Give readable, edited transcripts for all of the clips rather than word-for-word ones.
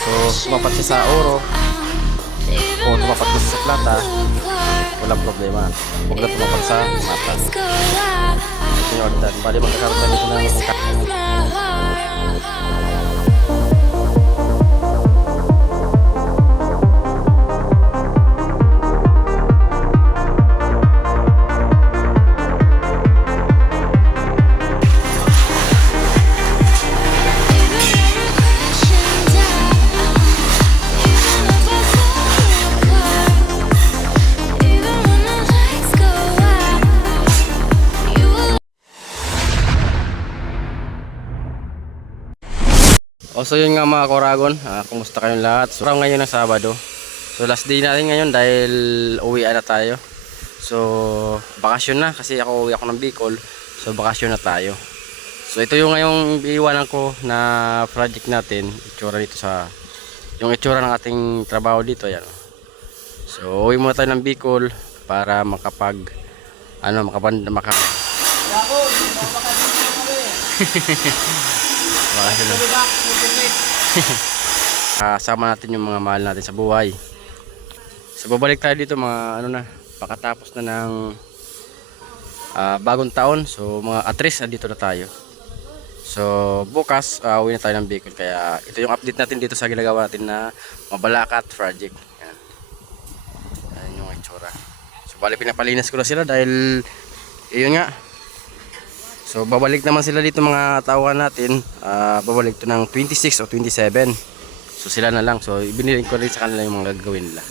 So tumapat siya sa oro o tumapat siya sa plata, walang problema. Huwag na tumapat sa mata. Ito yung agdan. Bali magkakaroon tayo dito ng so yun nga mga Koragon, kumusta kayong lahat? So ngayon ng Sabado. So last day natin ngayon dahil uwian na tayo. So bakasyon na kasi uwi ako ng Bicol. So bakasyon na tayo. So ito yung ngayong iiwanan ko na project natin. Itsura dito yung itsura ng ating trabaho dito. Yan. So uwi muna tayo ng Bicol para kasama natin yung mga mahal natin sa buhay. So babalik tayo dito mga pakatapos na ng bagong taon. So mga at-least dito na tayo. So bukas uwi na tayo ng Bicol. Kaya ito yung update natin dito sa ginagawa natin na Mabalacat project. Yan. Ayan yung itsura. So bali pinapalinis ko na sila dahil yun nga. So babalik naman sila dito mga tauhan natin. Babalik to ng 26 o 27. So sila na lang. So ibinilin ko rin sa kanila yung mga gagawin nila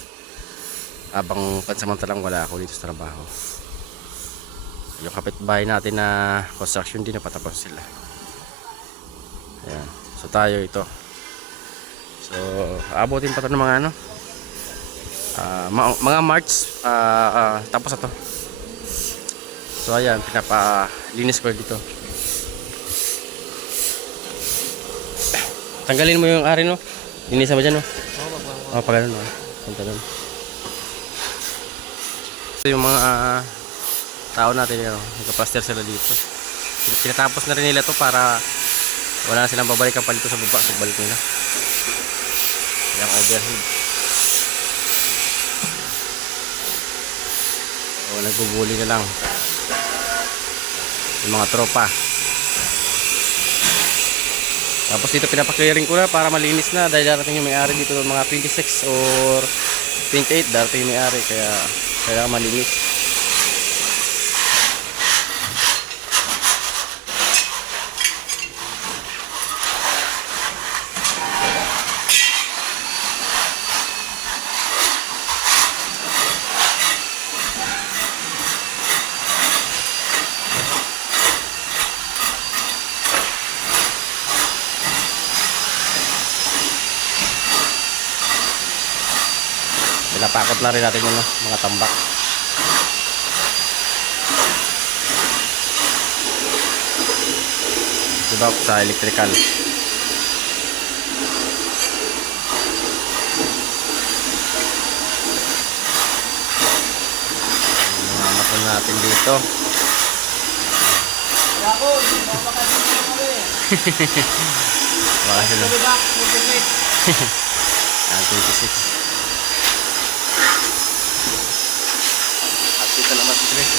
habang pansamantalang wala ako dito sa trabaho. Yung kapitbahay natin na construction din napatapos sila. Ayan. So tayo ito. So abutin pa ito ng mga mga March tapos na to. So ayan, pinapalinis ko dito. Tanggalin mo yung ari no. Linisan mo dyan no. Oh, pag ganun no. Punta doon. So yung mga tao natin nagka-plaster sila dito. Tinatapos na rin nila to para wala na silang babalikan pa dito sa baba. Pagbalik nila. Yung overhead. O nagbubuli na lang yung mga tropa. Tapos dito pinapaklearing ko na para malinis na dahil darating yung may-ari dito mga 26 or 28 darating yung may-ari kaya kailangan malinis. Pinapakot na rin natin yung mga tambak. Diba sa electrical. Mga mason natin dito. Baka sila. 26. Ito naman si Chris.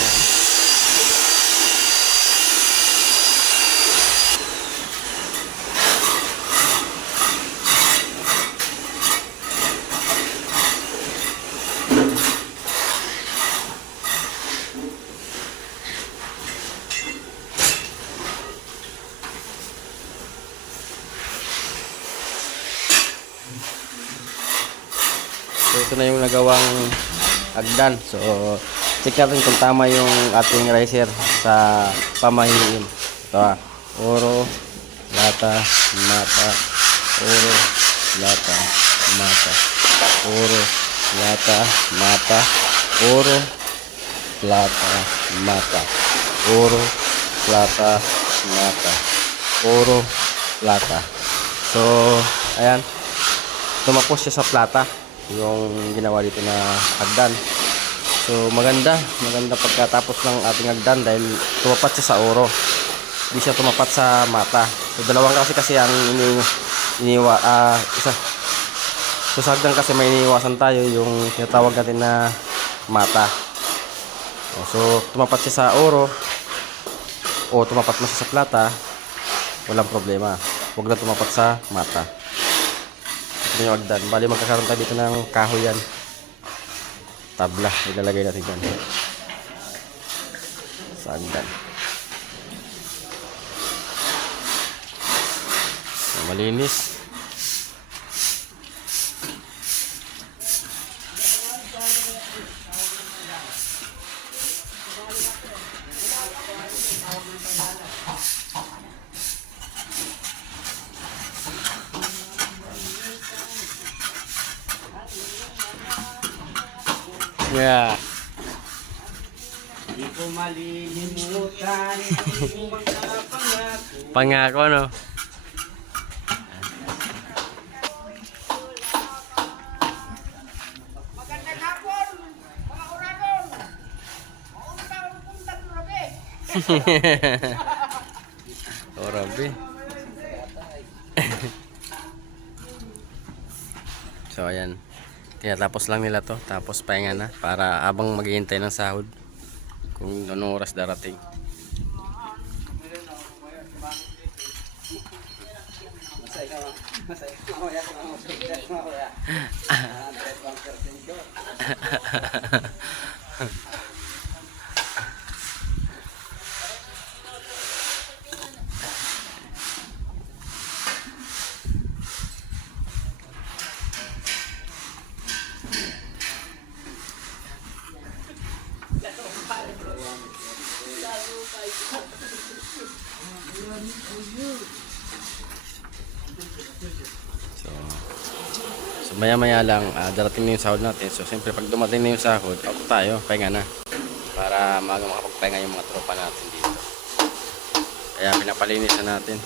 So ito na yung nagawang agdan. So check natin kung tama yung ating riser sa pamahiin. Ito oro, lata, mata, oro, lata, mata, oro, lata, mata, oro, lata, mata, oro, lata, mata, oro, lata. So ayan, tumapos siya sa plata yung ginawa dito na agdan. So maganda pagkatapos ng ating agdan dahil tumapat siya sa oro. Hindi siya tumapat sa mata. So dalawang kasi ang So sa hagdan kasi may iniiwasan tayo yung tinatawag natin na mata. So tumapat siya sa oro o tumapat mo siya sa plata, walang problema. Huwag na tumapat sa mata. Ito yung hagdan. Bali magkakaroon tayo dito ng kahoy yan. Tabla, ilalagay natin dyan sa hagdan. So, malinis. Yeah. Di ko malilimutan yung mga pangako. Pangako, no? Magandang hapon, mga uragon. Maunta ang punta ng rabi. Oh, Rabbi. So, ayan. Tinatapos lang nila to. Tapos pahinga na. Para abang maghihintay ng sahod. Kung anong oras darating. So maya maya lang darating na yung sahod natin. So siyempre pag dumating na yung sahod, out tayo, pahinga na. Para maaga makapagpahinga yung mga tropa natin dito. Kaya pinapalinis na natin.